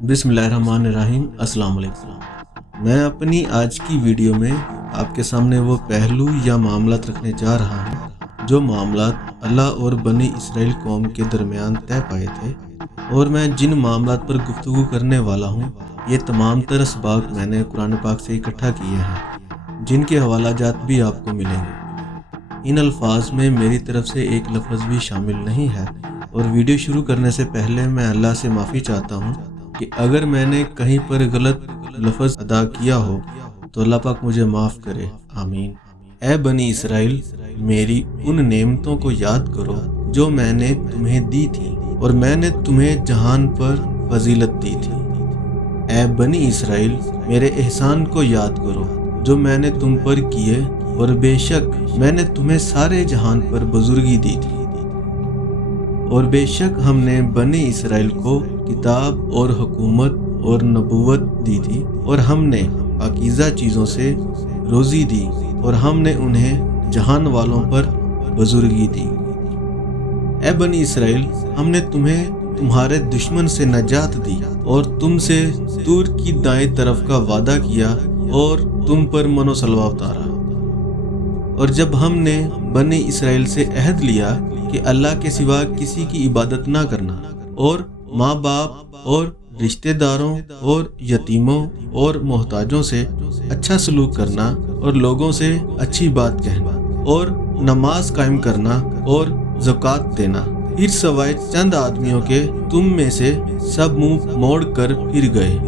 बिस्मिल्लाहिर्रहमानिर्रहीम। अस्सलाम वालेकुम। मैं अपनी आज की वीडियो में आपके सामने वो पहलू या मामलात रखने जा रहा हूँ जो मामलात अल्लाह और बनी इसराइल कौम के दरमियान तय पाए थे, और मैं जिन मामलात पर गुफ्तगू करने वाला हूँ ये तमाम तर असबाक मैंने कुरान पाक से इकट्ठा किए हैं, जिनके हवाला जात भी आपको मिलेंगे। इन अल्फाज में मेरी तरफ से एक लफ्ज़ भी शामिल नहीं है, और वीडियो शुरू करने से पहले मैं अल्लाह से माफ़ी चाहता हूँ कि अगर मैंने कहीं पर गलत लफ्ज़ अदा किया हो तो अल्लाह पाक मुझे माफ़ करे, आमीन। ए बनी इसराइल, मेरी उन नेमतों को याद करो जो मैंने तुम्हें दी थी, और मैंने तुम्हें जहान पर फजीलत दी थी। ए बनी इसराइल, मेरे एहसान को याद करो जो मैंने तुम पर किए, और बेशक मैंने तुम्हें सारे जहान पर बुजुर्गी दी थी। और बेशक हमने बनी इसराइल को किताब और हुकूमत और नबूवत दी थी, और हमने पाकीज़ा चीज़ों से रोज़ी दी, और हमने उन्हें जहान वालों पर बुजुर्गी दी। ए बनी इसराइल, हमने तुम्हें तुम्हारे दुश्मन से नजात दी, और तुमसे तूर की दाएं तरफ का वादा किया, और तुम पर मनोसलवा उतारा। और जब हमने बनी इसराइल से अहद लिया कि अल्लाह के सिवा किसी की इबादत ना करना, और माँ बाप और रिश्तेदारों और यतीमों और मोहताजों से अच्छा सलूक करना, और लोगों से अच्छी बात कहना, और नमाज कायम करना और ज़कात देना, फिर सवाए चंद आदमियों के तुम में से सब मुंह मोड़ कर फिर गए।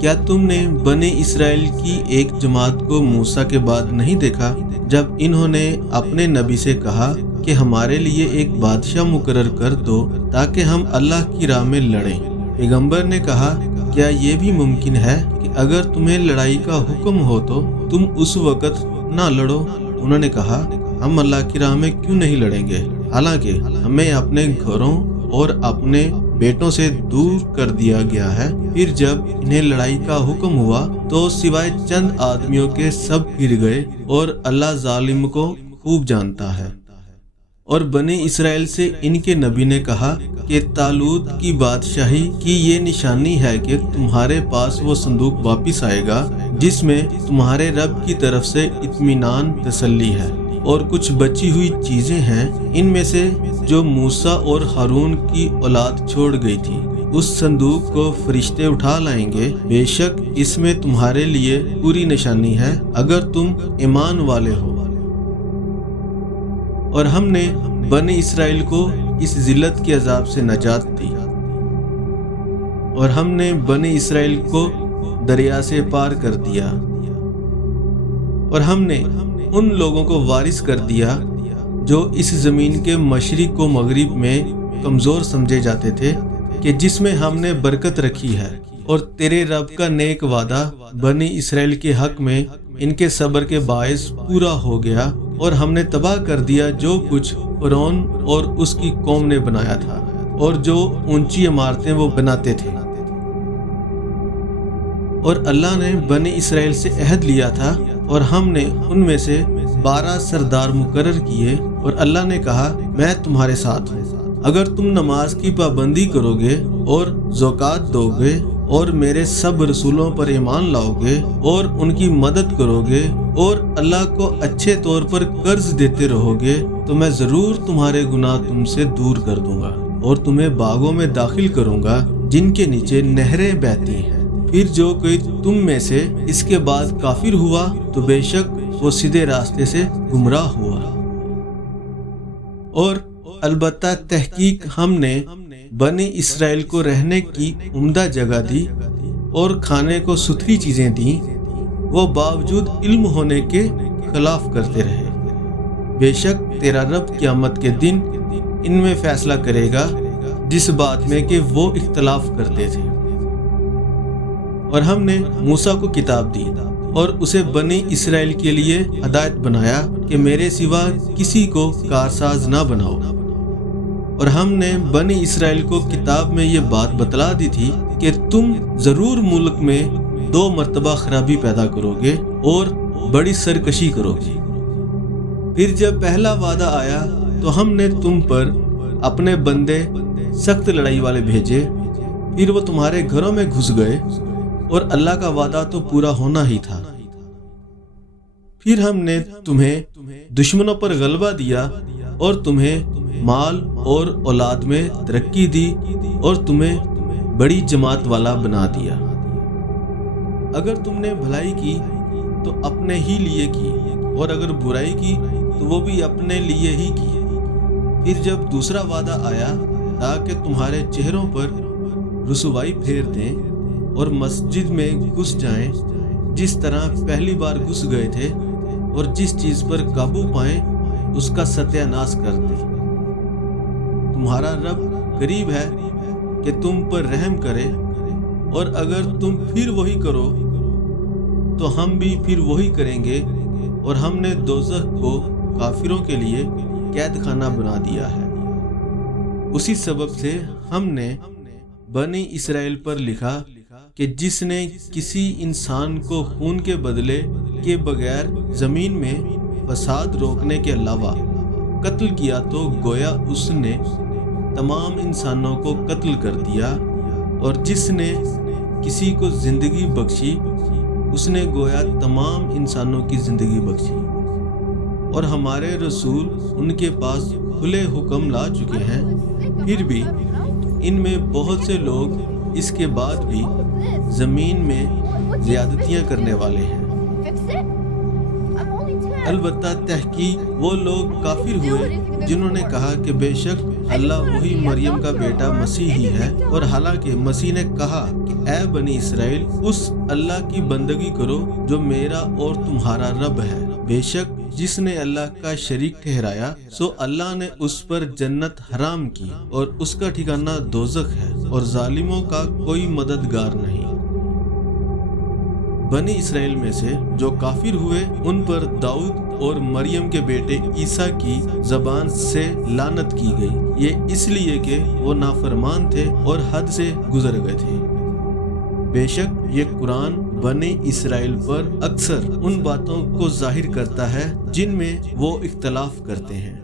क्या तुमने बनी इसराइल की एक जमात को मूसा के बाद नहीं देखा, जब इन्होंने अपने नबी से कहा कि हमारे लिए एक बादशाह मुकर्रर कर दो ताकि हम अल्लाह की राह में लड़ें। पैगंबर ने कहा, क्या ये भी मुमकिन है कि अगर तुम्हें लड़ाई का हुक्म हो तो तुम उस वक़्त ना लड़ो? उन्होंने कहा, हम अल्लाह की राह में क्यों नहीं लड़ेंगे, हालांकि हमें अपने घरों और अपने बेटों से दूर कर दिया गया है। फिर जब इन्हें लड़ाई का हुक्म हुआ तो सिवाय चंद आदमियों के सब फिर गए, और अल्लाह जालिम को खूब जानता है। और बनी इसराइल से इनके नबी ने कहा कि तालूत की बादशाही की ये निशानी है कि तुम्हारे पास वो संदूक वापिस आएगा जिसमें तुम्हारे रब की तरफ से इत्मीनान तसल्ली है, और कुछ बची हुई चीजें हैं इनमें से जो मूसा और हारून की औलाद छोड़ गई थी। उस संदूक को फरिश्ते उठा लाएंगे, बेशक इसमें तुम्हारे लिए पूरी निशानी है अगर तुम ईमान वाले हो। और हमने बनी इसराइल को इस जिल्लत के अजाब से नजात दी, और हमने बनी इसराइल को दरिया से पार कर दिया, और हमने उन लोगों को वारिस कर दिया जो इस ज़मीन के मशरिक व मगरिब में कमज़ोर समझे जाते थे, कि जिसमें हमने बरकत रखी है। और तेरे रब का नेक वादा बनी इसराइल के हक में इनके सब्र के बायस पूरा हो गया, और हमने तबाह कर दिया जो कुछ फ़िरौन और उसकी कौम ने बनाया था, और जो ऊंची इमारतें वो बनाते थे। और अल्लाह ने बनी इसराइल से अहद लिया था, और हमने उनमें से 12 सरदार मुकर्रर किए, और अल्लाह ने कहा, मैं तुम्हारे साथ हूँ। अगर तुम नमाज की पाबंदी करोगे और ज़कात दोगे और मेरे सब रसूलों पर ईमान लाओगे और उनकी मदद करोगे और अल्लाह को अच्छे तौर पर कर्ज देते रहोगे, तो मैं ज़रूर तुम्हारे गुनाह तुमसे दूर कर दूंगा, और तुम्हें बागों में दाखिल करूंगा जिनके नीचे नहरें बहती हैं। फिर जो कोई तुम में से इसके बाद काफिर हुआ तो बेशक वो सीधे रास्ते से गुमराह हुआ। और अलबत्ता तहकीक हमने बनी इसराइल को रहने की उम्दा जगह दी और खाने को सुथरी चीजें दी, वो बावजूद इल्म होने के खिलाफ करते रहे। बेशक तेरा रब क़यामत के दिन इनमें फैसला करेगा जिस बात में कि वो इख्तलाफ करते थे। और हमने मूसा को किताब दी और उसे बनी इसराइल के लिए हदायत बनाया कि मेरे सिवा किसी को कारसाज ना बनाओ। और हमने बनी इसराइल को किताब में ये बात बतला दी थी कि तुम जरूर मुल्क में 2 मरतबा खराबी पैदा करोगे और बड़ी सरकशी करोगे। फिर जब पहला वादा आया तो हमने तुम पर अपने बंदे सख्त लड़ाई वाले भेजे, फिर वो तुम्हारे घरों में घुस गए और अल्लाह का वादा तो पूरा होना ही था। फिर हमने तुम्हें दुश्मनों पर गलबा दिया और तुम्हें माल और औलाद में तरक्की दी और तुम्हें बड़ी जमात वाला बना दिया। अगर तुमने भलाई की तो अपने ही लिए की, और अगर बुराई की तो वो भी अपने लिए ही की। फिर जब दूसरा वादा आया ताकि तुम्हारे चेहरों पर रुसवाई फेर दें और मस्जिद में घुस जाएं जिस तरह पहली बार घुस गए थे, और जिस चीज पर काबू पाएं उसका सत्यानाश कर दें। तुम्हारा रब करीब है कि तुम पर रहम करे, और अगर तुम फिर वही करो तो हम भी फिर वही करेंगे, और हमने दोज़ख को काफिरों के लिए कैद खाना बना दिया है। उसी सबब से हमने बनी इसराइल पर लिखा कि जिसने किसी इंसान को खून के बदले के बगैर जमीन में फसाद रोकने के अलावा कत्ल किया तो गोया उसने तमाम इंसानों को कत्ल कर दिया, और जिसने किसी को जिंदगी बख्शी उसने गोया तमाम इंसानों की जिंदगी बख्शी। और हमारे रसूल उनके पास खुले हुक्म ला चुके हैं, फिर भी इनमें बहुत से लोग इसके बाद भी जमीन में ज्यादतियां करने वाले हैं। अलबत्ता तहकीक वो लोग काफिर हुए जिन्होंने कहा कि बेशक अल्लाह वही मरियम का बेटा मसीह ही है, और हालांकि मसीह ने कहा कि ऐ बनी इसराइल उस अल्लाह की बंदगी करो जो मेरा और तुम्हारा रब है। बेशक जिसने अल्लाह का शरीक ठहराया सो अल्लाह ने उस पर जन्नत हराम की, और उसका ठिकाना दोज़ख है, और जालिमों का कोई मददगार नहीं। बनी इसराइल में से जो काफिर हुए उन पर दाऊद और मरियम के बेटे ईसा की जबान से लानत की गई, ये इसलिए कि वो नाफरमान थे और हद से गुजर गए थे। बेशक ये कुरान बनी इसराइल पर अक्सर उन बातों को जाहिर करता है जिनमें वो इख्तलाफ करते हैं।